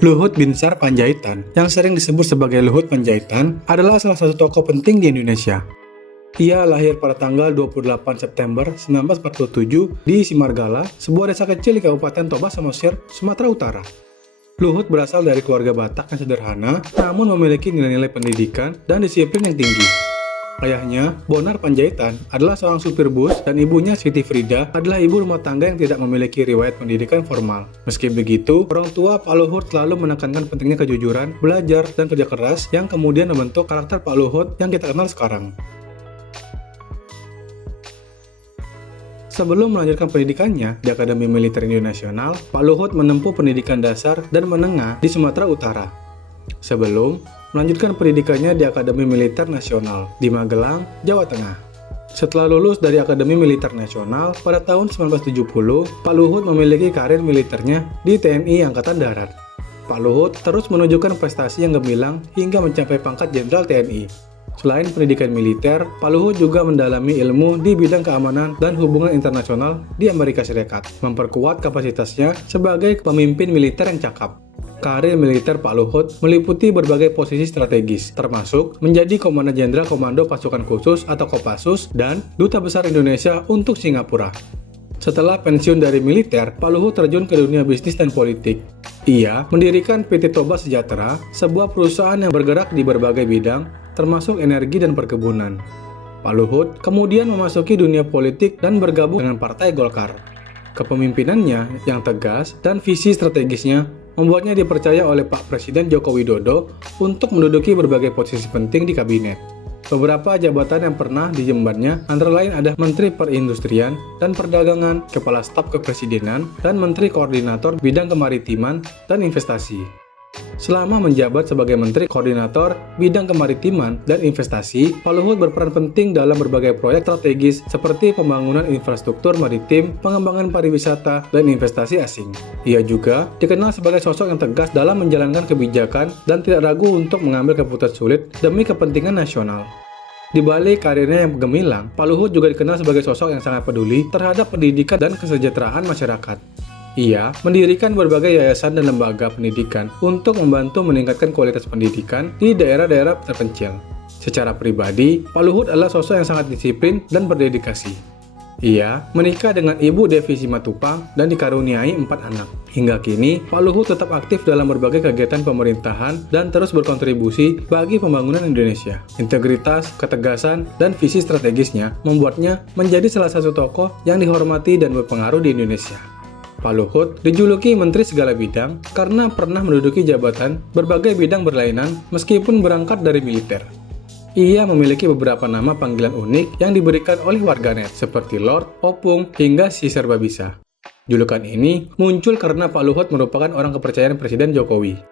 Luhut Binsar Panjaitan, yang sering disebut sebagai Luhut Panjaitan, adalah salah satu tokoh penting di Indonesia. Ia lahir pada tanggal 28 September 1947 di Simargala, sebuah desa kecil di Kabupaten Toba Samosir, Sumatera Utara. Luhut berasal dari keluarga Batak yang sederhana, namun memiliki nilai-nilai pendidikan dan disiplin yang tinggi. Ayahnya, Bonar Panjaitan, adalah seorang supir bus dan ibunya, Siti Frida, adalah ibu rumah tangga yang tidak memiliki riwayat pendidikan formal. Meski begitu, orang tua Pak Luhut selalu menekankan pentingnya kejujuran, belajar, dan kerja keras yang kemudian membentuk karakter Pak Luhut yang kita kenal sekarang. Sebelum melanjutkan pendidikannya di Akademi Militer Nasional, Pak Luhut menempuh pendidikan dasar dan menengah di Sumatera Utara. Sebelum melanjutkan pendidikannya di Akademi Militer Nasional di Magelang, Jawa Tengah. Setelah lulus dari Akademi Militer Nasional pada tahun 1970, Pak Luhut memiliki karir militernya di TNI Angkatan Darat. Pak Luhut terus menunjukkan prestasi yang gemilang hingga mencapai pangkat Jenderal TNI. Selain pendidikan militer, Pak Luhut juga mendalami ilmu di bidang keamanan dan hubungan internasional di Amerika Serikat, memperkuat kapasitasnya sebagai pemimpin militer yang cakap. Karir militer Pak Luhut meliputi berbagai posisi strategis, termasuk menjadi Komandan Jenderal Komando Pasukan Khusus atau Kopassus dan Duta Besar Indonesia untuk Singapura. Setelah pensiun dari militer, Pak Luhut terjun ke dunia bisnis dan politik. Ia mendirikan PT Toba Sejahtera, sebuah perusahaan yang bergerak di berbagai bidang, termasuk energi dan perkebunan. Pak Luhut kemudian memasuki dunia politik dan bergabung dengan Partai Golkar. Kepemimpinannya yang tegas dan visi strategisnya membuatnya dipercaya oleh Pak Presiden Joko Widodo untuk menduduki berbagai posisi penting di kabinet. Beberapa jabatan yang pernah diembannya antara lain ada Menteri Perindustrian dan Perdagangan, Kepala Staf Kepresidenan, dan Menteri Koordinator Bidang Kemaritiman dan Investasi. Selama menjabat sebagai Menteri Koordinator Bidang Kemaritiman dan Investasi, Pak Luhut berperan penting dalam berbagai proyek strategis seperti pembangunan infrastruktur maritim, pengembangan pariwisata, dan investasi asing. Ia juga dikenal sebagai sosok yang tegas dalam menjalankan kebijakan dan tidak ragu untuk mengambil keputusan sulit demi kepentingan nasional. Di balik karirnya yang gemilang, Pak Luhut juga dikenal sebagai sosok yang sangat peduli terhadap pendidikan dan kesejahteraan masyarakat. Ia mendirikan berbagai yayasan dan lembaga pendidikan untuk membantu meningkatkan kualitas pendidikan di daerah-daerah terpencil. Secara pribadi, Pak Luhut adalah sosok yang sangat disiplin dan berdedikasi. Ia menikah dengan Ibu Devi Simatupang dan dikaruniai 4 anak. Hingga kini, Pak Luhut tetap aktif dalam berbagai kegiatan pemerintahan dan terus berkontribusi bagi pembangunan Indonesia. Integritas, ketegasan, dan visi strategisnya membuatnya menjadi salah satu tokoh yang dihormati dan berpengaruh di Indonesia. Pak Luhut dijuluki Menteri Segala Bidang karena pernah menduduki jabatan berbagai bidang berlainan meskipun berangkat dari militer. Ia memiliki beberapa nama panggilan unik yang diberikan oleh warganet seperti Lord, Opung, hingga Si Serba Bisa. Julukan ini muncul karena Pak Luhut merupakan orang kepercayaan Presiden Jokowi.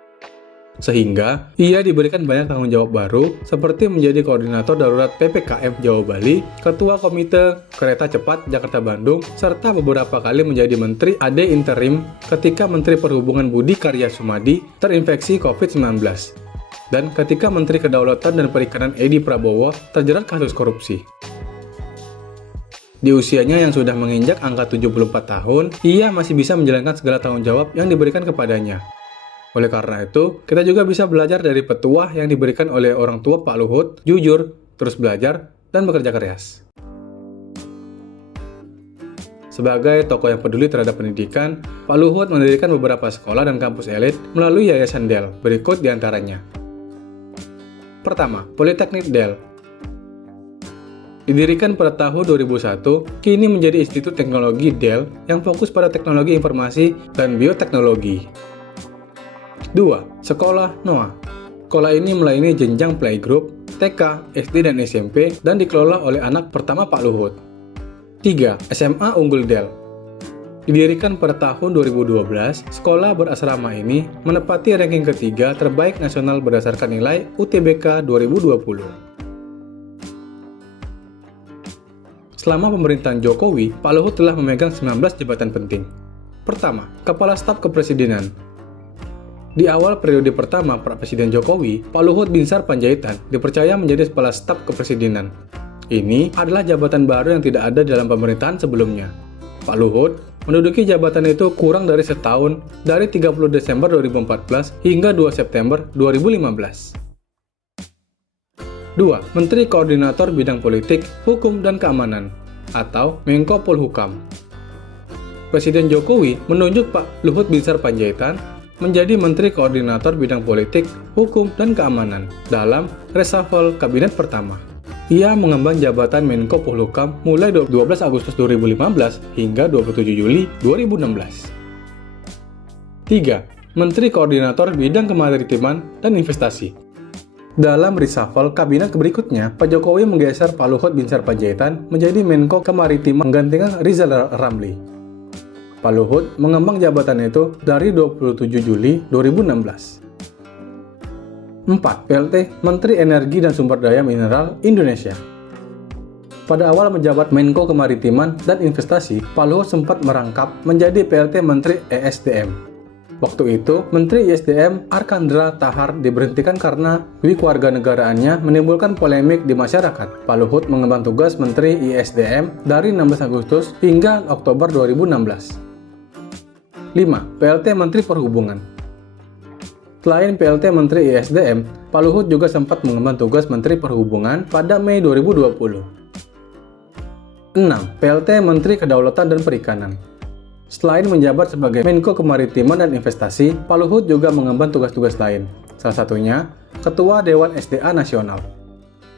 Sehingga ia diberikan banyak tanggung jawab baru seperti menjadi koordinator darurat PPKM Jawa Bali, ketua komite kereta cepat Jakarta-Bandung, serta beberapa kali menjadi menteri AD interim ketika Menteri Perhubungan Budi Karya Sumadi terinfeksi COVID-19 dan ketika Menteri Kedaulatan dan Perikanan Edi Prabowo terjerat kasus korupsi. Di usianya yang sudah menginjak angka 74 tahun, ia masih bisa menjalankan segala tanggung jawab yang diberikan kepadanya. Oleh karena itu, kita juga bisa belajar dari petuah yang diberikan oleh orang tua Pak Luhut, jujur, terus belajar, dan bekerja keras. Sebagai tokoh yang peduli terhadap pendidikan, Pak Luhut mendirikan beberapa sekolah dan kampus elit melalui Yayasan Del, berikut diantaranya. Pertama, Politeknik Del. Didirikan pada tahun 2001, kini menjadi Institut Teknologi Del yang fokus pada teknologi informasi dan bioteknologi. 2. Sekolah Noah. Sekolah ini melayani jenjang playgroup, TK, SD, dan SMP dan dikelola oleh anak pertama Pak Luhut. 3. SMA Unggul Del. Didirikan pada tahun 2012, sekolah berasrama ini menepati ranking ketiga terbaik nasional berdasarkan nilai UTBK 2020. Selama pemerintahan Jokowi, Pak Luhut telah memegang 19 jabatan penting. Pertama, Kepala Staf Kepresidenan. Di awal periode pertama Presiden Jokowi, Pak Luhut Binsar Panjaitan dipercaya menjadi Kepala Staf Kepresidenan. Ini adalah jabatan baru yang tidak ada dalam pemerintahan sebelumnya. Pak Luhut menduduki jabatan itu kurang dari setahun, dari 30 Desember 2014 hingga 2 September 2015. 2. Menteri Koordinator Bidang Politik, Hukum, dan Keamanan, atau Menko Polhukam. Presiden Jokowi menunjuk Pak Luhut Binsar Panjaitan menjadi Menteri Koordinator Bidang Politik, Hukum, dan Keamanan dalam reshuffle kabinet pertama. Ia mengemban jabatan Menko Polhukam mulai 12 Agustus 2015 hingga 27 Juli 2016. 3. Menteri Koordinator Bidang Kemaritiman dan Investasi. Dalam reshuffle kabinet berikutnya, Pak Jokowi menggeser Pak Luhut Binsar Panjaitan menjadi Menko Kemaritiman menggantikan Rizal Ramli. Pak Luhut mengembang jabatan itu dari 27 Juli 2016. 4. PLT Menteri Energi dan Sumber Daya Mineral Indonesia. Pada awal menjabat Menko Kemaritiman dan Investasi, Pak Luhut sempat merangkap menjadi PLT Menteri ESDM. Waktu itu, Menteri ISDM Archandra Tahar diberhentikan karena kewarganegaraannya menimbulkan polemik di masyarakat. Pak Luhut mengemban tugas Menteri ISDM dari 16 Agustus hingga Oktober 2016. 5. PLT Menteri Perhubungan. Selain PLT Menteri ISDM, Pak Luhut juga sempat mengemban tugas Menteri Perhubungan pada Mei 2020. 6. PLT Menteri Kedaulatan dan Perikanan. Selain menjabat sebagai Menko Kemaritiman dan Investasi, Pak Luhut juga mengemban tugas-tugas lain, salah satunya Ketua Dewan SDA Nasional.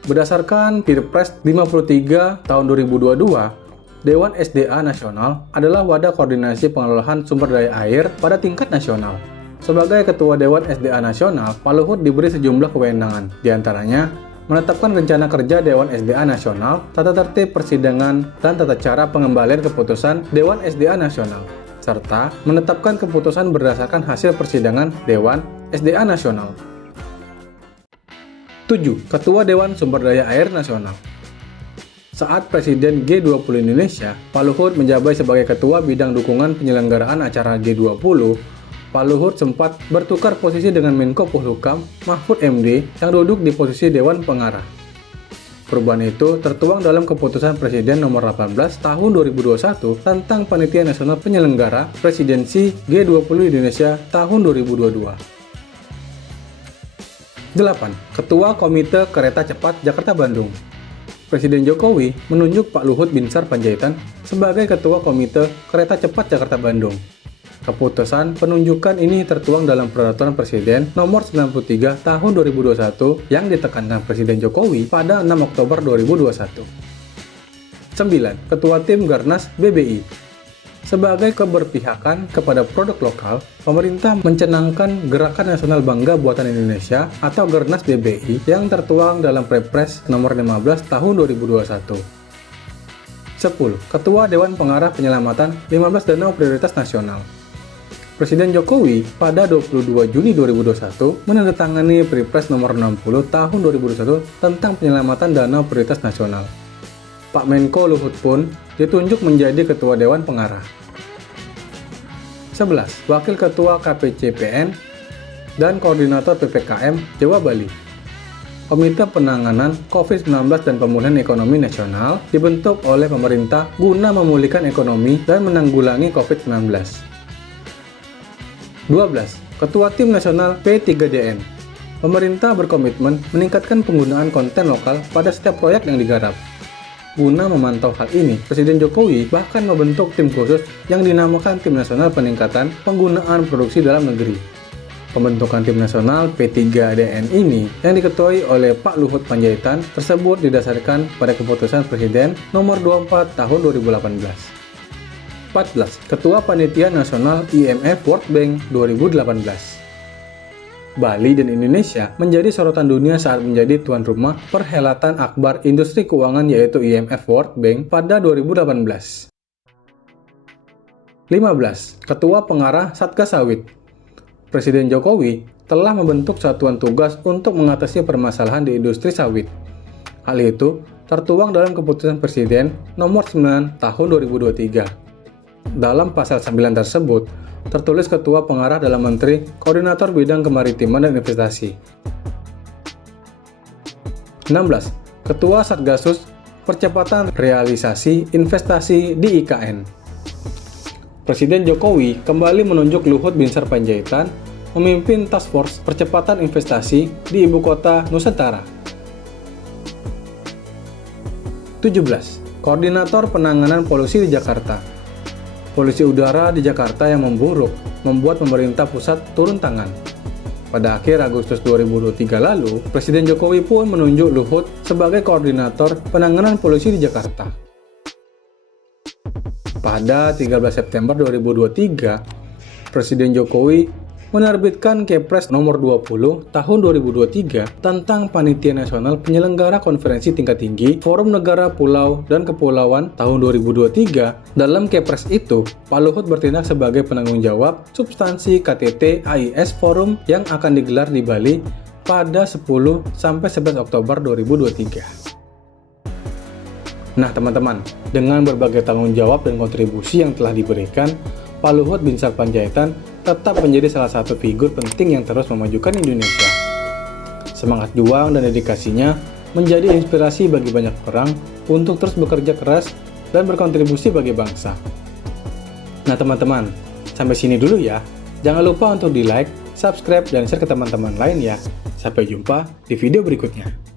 Berdasarkan Perpres 53 tahun 2022, Dewan SDA Nasional adalah wadah koordinasi pengelolaan sumber daya air pada tingkat nasional. Sebagai Ketua Dewan SDA Nasional, Pak Luhut diberi sejumlah kewenangan, diantaranya menetapkan rencana kerja Dewan SDA Nasional, tata tertib persidangan, dan tata cara pengembalian keputusan Dewan SDA Nasional, serta menetapkan keputusan berdasarkan hasil persidangan Dewan SDA Nasional. 7. Ketua Dewan Sumber Daya Air Nasional. Saat Presiden G20 Indonesia, Pak Luhut menjabat sebagai Ketua Bidang Dukungan Penyelenggaraan Acara G20. Pak Luhut sempat bertukar posisi dengan Menko Polhukam Mahfud MD yang duduk di posisi Dewan Pengarah. Perubahan itu tertuang dalam Keputusan Presiden Nomor 18 Tahun 2021 tentang Panitia Nasional Penyelenggara Presidensi G20 Indonesia tahun 2022. 8. Ketua Komite Kereta Cepat Jakarta-Bandung. Presiden Jokowi menunjuk Pak Luhut Binsar Panjaitan sebagai Ketua Komite Kereta Cepat Jakarta-Bandung. Keputusan penunjukan ini tertuang dalam Peraturan Presiden Nomor 93 Tahun 2021 yang ditekankan Presiden Jokowi pada 6 Oktober 2021. 9. Ketua Tim Garnas BBI. Sebagai keberpihakan kepada produk lokal, pemerintah mencanangkan Gerakan Nasional Bangga Buatan Indonesia atau Gernas BBI yang tertuang dalam Perpres Nomor 15 Tahun 2021. 10. Ketua Dewan Pengarah Penyelamatan 15 Danau Prioritas Nasional. Presiden Jokowi pada 22 Juni 2021 menandatangani Perpres Nomor 60 Tahun 2021 tentang penyelamatan danau prioritas nasional. Pak Menko Luhut pun ditunjuk menjadi Ketua Dewan Pengarah. 11. Wakil Ketua KPCPN dan Koordinator PPKM Jawa Bali. Komite Penanganan COVID-19 dan Pemulihan Ekonomi Nasional dibentuk oleh pemerintah guna memulihkan ekonomi dan menanggulangi COVID-19. 12. Ketua Tim Nasional P3DN. Pemerintah berkomitmen meningkatkan penggunaan konten lokal pada setiap proyek yang digarap. Guna memantau hal ini, Presiden Jokowi bahkan membentuk tim khusus yang dinamakan Tim Nasional Peningkatan Penggunaan Produksi Dalam Negeri. Pembentukan Tim Nasional P3DN ini yang diketuai oleh Pak Luhut Panjaitan tersebut didasarkan pada Keputusan Presiden Nomor 24 Tahun 2018. 14. Ketua Panitia Nasional IMF World Bank 2018. Bali dan Indonesia menjadi sorotan dunia saat menjadi tuan rumah perhelatan akbar industri keuangan yaitu IMF World Bank pada 2018. 15. Ketua Pengarah Satgas Sawit. Presiden Jokowi telah membentuk satuan tugas untuk mengatasi permasalahan di industri sawit. Hal itu tertuang dalam Keputusan Presiden Nomor 9 Tahun 2023. Dalam pasal 9 tersebut, tertulis Ketua Pengarah dalam Menteri Koordinator Bidang Kemaritiman dan Investasi. 16. Ketua Satgasus Percepatan Realisasi Investasi di IKN. Presiden Jokowi kembali menunjuk Luhut Binsar Panjaitan memimpin Task Force Percepatan Investasi di Ibu Kota Nusantara. 17. Koordinator Penanganan Polusi di Jakarta. Polusi udara di Jakarta yang memburuk membuat pemerintah pusat turun tangan. Pada akhir Agustus 2023 lalu, Presiden Jokowi pun menunjuk Luhut sebagai koordinator penanganan polusi di Jakarta. Pada 13 September 2023, Presiden Jokowi menerbitkan Kepres nomor 20 tahun 2023 tentang Panitia Nasional Penyelenggara Konferensi Tingkat Tinggi Forum Negara Pulau dan Kepulauan tahun 2023. Dalam Kepres itu, Pak Luhut bertindak sebagai penanggung jawab substansi KTT AIS Forum yang akan digelar di Bali pada 10-11 Oktober 2023. Nah teman-teman, dengan berbagai tanggung jawab dan kontribusi yang telah diberikan, Pak Luhut Binsar Panjaitan tetap menjadi salah satu figur penting yang terus memajukan Indonesia. Semangat juang dan dedikasinya menjadi inspirasi bagi banyak orang untuk terus bekerja keras dan berkontribusi bagi bangsa. Nah teman-teman, sampai sini dulu ya. Jangan lupa untuk di like, subscribe, dan share ke teman-teman lain ya. Sampai jumpa di video berikutnya.